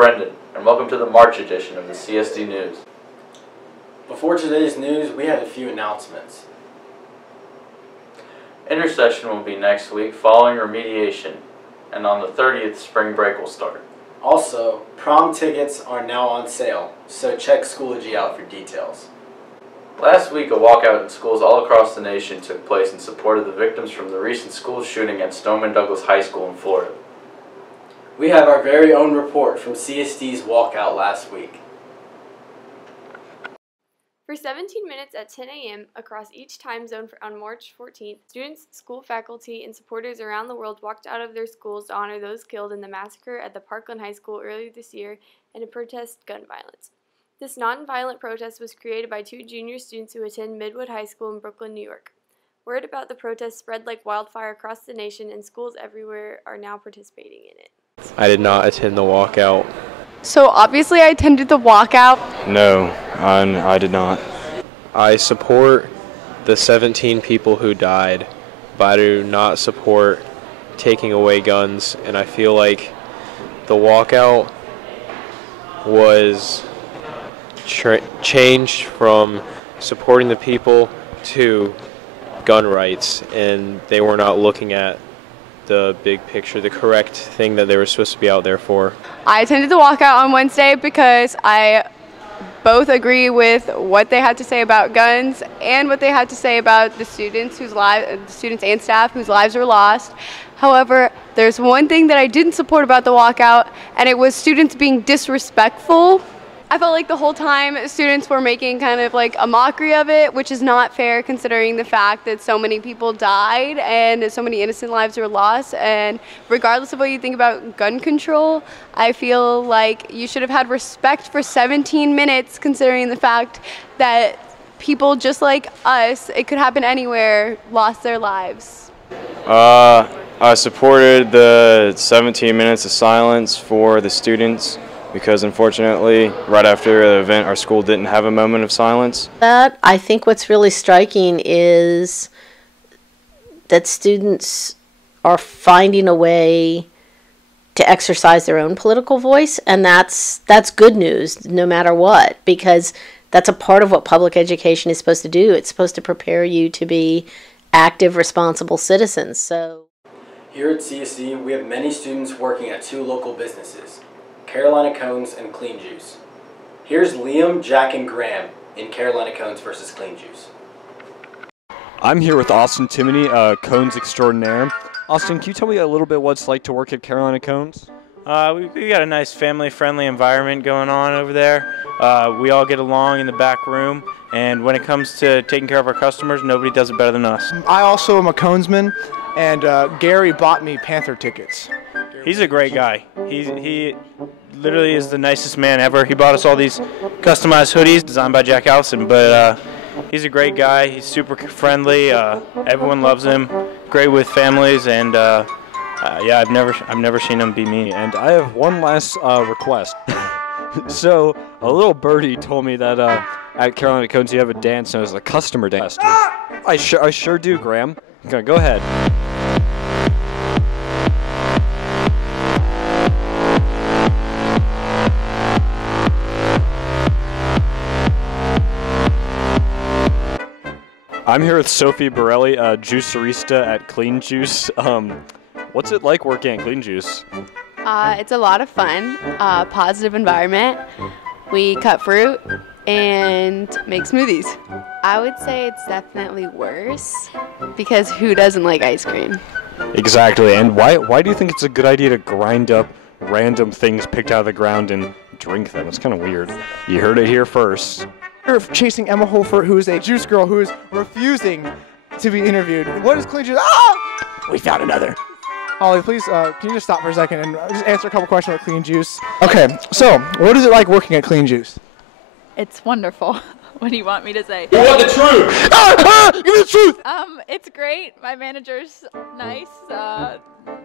Brendan, and welcome to the March edition of the CSD News. Before today's news, we have a few announcements. Intersession will be next week following remediation, and on the 30th, spring break will start. Also, prom tickets are now on sale, so check Schoology out for details. Last week, a walkout in schools all across the nation took place in support of the victims from the recent school shooting at Stoneman Douglas High School in Florida. We have our very own report from CSD's Walkout last week. For 17 minutes at 10 a.m. across each time zone on March 14th, students, school faculty, and supporters around the world walked out of their schools to honor those killed in the massacre at the Parkland High School earlier this year and to protest gun violence. This nonviolent protest was created by two junior students who attend Midwood High School in Brooklyn, New York. Word about the protest spread like wildfire across the nation, and schools everywhere are now participating in it. I did not attend the walkout. So obviously I attended the walkout. No, I did not. I support the 17 people who died, but I do not support taking away guns, and I feel like the walkout was changed from supporting the people to gun rights, and they were not looking at the big picture, the correct thing that they were supposed to be out there for. I attended the walkout on Wednesday because I both agree with what they had to say about guns and what they had to say about the students and staff whose lives were lost. However, there's one thing that I didn't support about the walkout, and it was students being disrespectful. I felt like the whole time students were making kind of like a mockery of it, which is not fair considering the fact that so many people died and so many innocent lives were lost. And regardless of what you think about gun control, I feel like you should have had respect for 17 minutes considering the fact that people just like us, it could happen anywhere, lost their lives. I supported the 17 minutes of silence for the students, because unfortunately, right after the event, our school didn't have a moment of silence. I think what's really striking is that students are finding a way to exercise their own political voice, and that's good news no matter what, because that's a part of what public education is supposed to do. It's supposed to prepare you to be active, responsible citizens. So, here at CSD, we have many students working at two local businesses, Carolina Cones and Clean Juice. Here's Liam, Jack, and Graham in Carolina Cones versus Clean Juice. I'm here with Austin Timoney, Cones extraordinaire. Austin, can you tell me a little bit what it's like to work at Carolina Cones? We got a nice family-friendly environment going on over there. We all get along in the back room, and when it comes to taking care of our customers, nobody does it better than us. I also am a Conesman, and Gary bought me Panther tickets. He's a great guy. He literally is the nicest man ever. He bought us all these customized hoodies designed by Jack Allison, but he's a great guy. He's super friendly. Everyone loves him. Great with families, and yeah, I've never seen him be mean. And I have one last request. So a little birdie told me that at Carolina Cones you have a dance known as the customer dance. I sure do, Graham. Okay, go ahead. I'm here with Sophie Borelli, juicerista at Clean Juice. What's it like working at Clean Juice? It's a lot of fun, positive environment. We cut fruit and make smoothies. I would say it's definitely worse because who doesn't like ice cream? Exactly, and why do you think it's a good idea to grind up random things picked out of the ground and drink them? It's kind of weird. You heard it here first. We're chasing Emma Holford, who is a juice girl who is refusing to be interviewed. What is Clean Juice? Ah! We found another. Holly, please, can you just stop for a second and just answer a couple questions about Clean Juice? Okay, so what is it like working at Clean Juice? It's wonderful. What do you want me to say? You want the truth! Give me the truth! It's great. My manager's nice. The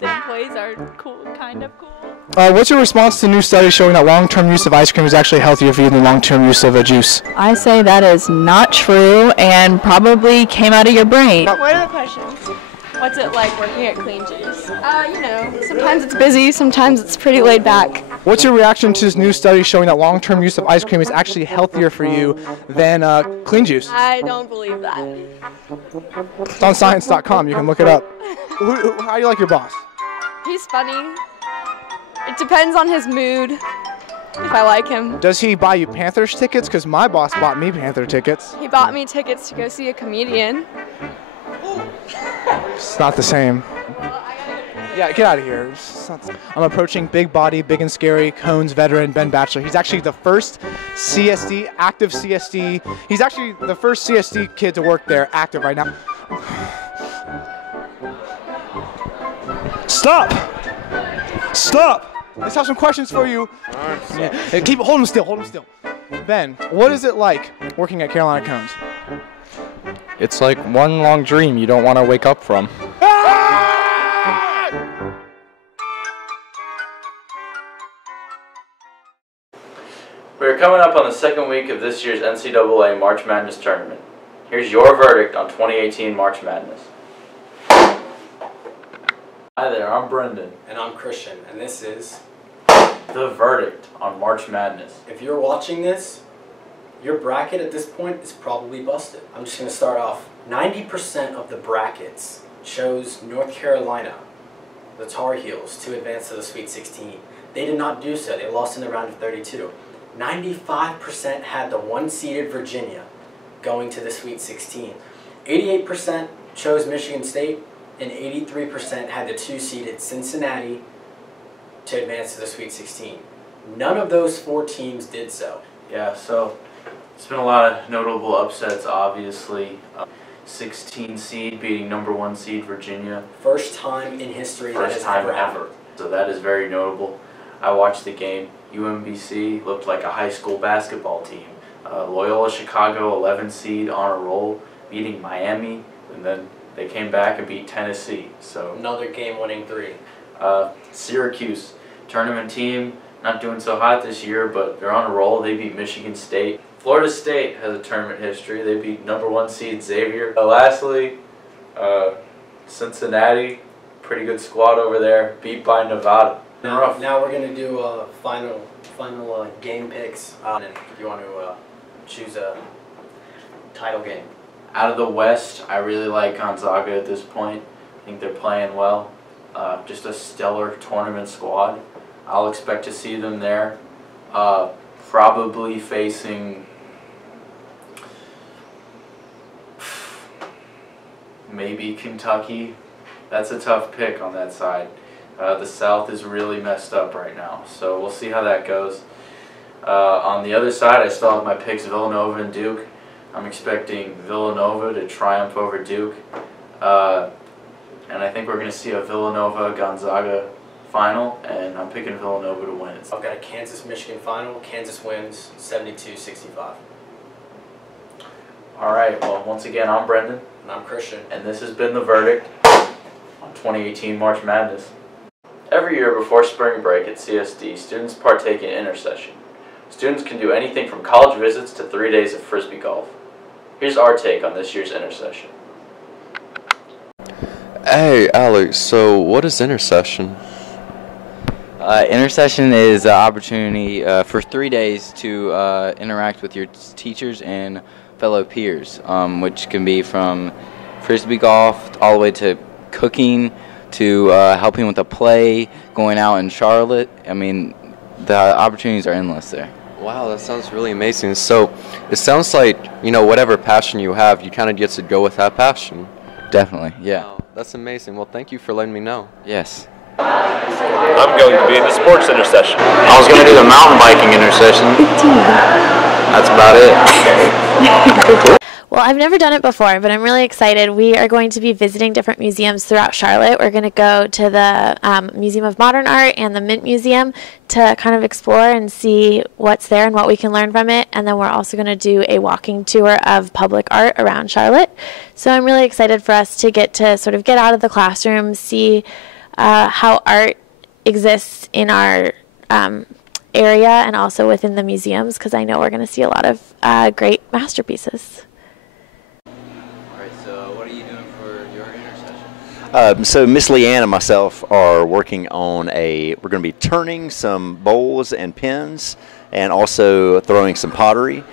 employees are cool, kind of cool. What's your response to new studies showing that long-term use of ice cream is actually healthier for you than long-term use of a juice? I say that is not true and probably came out of your brain. What are the questions? What's it like working at Clean Juice? You know, sometimes it's busy, sometimes it's pretty laid back. What's your reaction to this new study showing that long-term use of ice cream is actually healthier for you than clean juice? I don't believe that. It's on science.com. You can look it up. How do you like your boss? He's funny. It depends on his mood, if I like him. Does he buy you Panthers tickets? Because my boss bought me Panther tickets. He bought me tickets to go see a comedian. It's not the same. Yeah, get out of here. I'm approaching big body, big and scary Cones veteran Ben Batchelor. He's actually the first CSD, active CSD. He's actually the first CSD kid to work there, active right now. Stop! Stop! Let's have some questions for you. Yeah. Hey, hold him still, hold him still. Ben, what is it like working at Carolina Cones? It's like one long dream you don't want to wake up from. We're coming up on the second week of this year's NCAA March Madness tournament. Here's your verdict on 2018 March Madness. Hi there, I'm Brendan. And I'm Christian, and this is the verdict on March Madness. If you're watching this, your bracket at this point is probably busted. I'm just going to start off. 90% of the brackets chose North Carolina, the Tar Heels, to advance to the Sweet 16. They did not do so. They lost in the round of 32. 95% had the one-seeded Virginia going to the Sweet 16. 88% chose Michigan State, and 83% had the two-seeded Cincinnati to advance to the Sweet 16. None of those 4 teams did so. Yeah, so it's been a lot of notable upsets, obviously. 16 seed beating number 1 seed Virginia. First time in history that has ever happened. So that is very notable. I watched the game. UMBC looked like a high school basketball team. Loyola Chicago, 11 seed on a roll, beating Miami, and then they came back and beat Tennessee. So another game-winning 3. Syracuse, tournament team, not doing so hot this year, but they're on a roll. They beat Michigan State. Florida State has a tournament history. They beat number 1 seed Xavier. Lastly, Cincinnati, pretty good squad over there, beat by Nevada. Now we're going to do final game picks. And if you want to choose a title game. Out of the West, I really like Gonzaga at this point. I think they're playing well. Just a stellar tournament squad. I'll expect to see them there. Probably facing maybe Kentucky. That's a tough pick on that side. The South is really messed up right now, so we'll see how that goes. On the other side, I still have my picks Villanova and Duke. I'm expecting Villanova to triumph over Duke. And I think we're going to see a Villanova-Gonzaga final, and I'm picking Villanova to win. I've got a Kansas-Michigan final. Kansas wins 72-65. All right, well, once again, I'm Brendan. And I'm Christian. And this has been the verdict on 2018 March Madness. Every year before spring break at CSD, students partake in Intersession. Students can do anything from college visits to 3 days of Frisbee golf. Here's our take on this year's Intersession. Hey, Alex, so what is Intersession? Intersession is an opportunity for 3 days to interact with your teachers and fellow peers, which can be from Frisbee golf all the way to cooking, to helping with a play, going out in Charlotte. I mean, the opportunities are endless there. Wow, that sounds really amazing. So it sounds like, you know, whatever passion you have, you kind of get to go with that passion. Definitely, yeah. Wow, that's amazing. Well, thank you for letting me know. Yes. I'm going to be in the sports Intersession. I was going to do the mountain biking Intersession. That's about it. Well, I've never done it before, but I'm really excited. We are going to be visiting different museums throughout Charlotte. We're going to go to the Museum of Modern Art and the Mint Museum to kind of explore and see what's there and what we can learn from it. And then we're also going to do a walking tour of public art around Charlotte. So I'm really excited for us to get out of the classroom, see how art exists in our area and also within the museums, because I know we're going to see a lot of great masterpieces. So Miss Leanne and myself are working on we're going to be turning some bowls and pins and also throwing some pottery,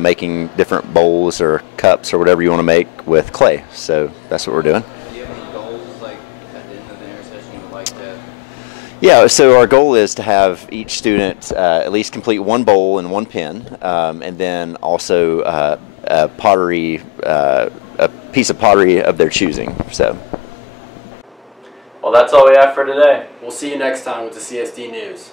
making different bowls or cups or whatever you want to make with clay. So that's what we're doing. Do you have any goals, like, at the end of the intersession you would like to? Yeah, so our goal is to have each student at least complete one bowl and one pin, and then also a piece of pottery of their choosing. So. Well, that's all we have for today. We'll see you next time with the CSD News.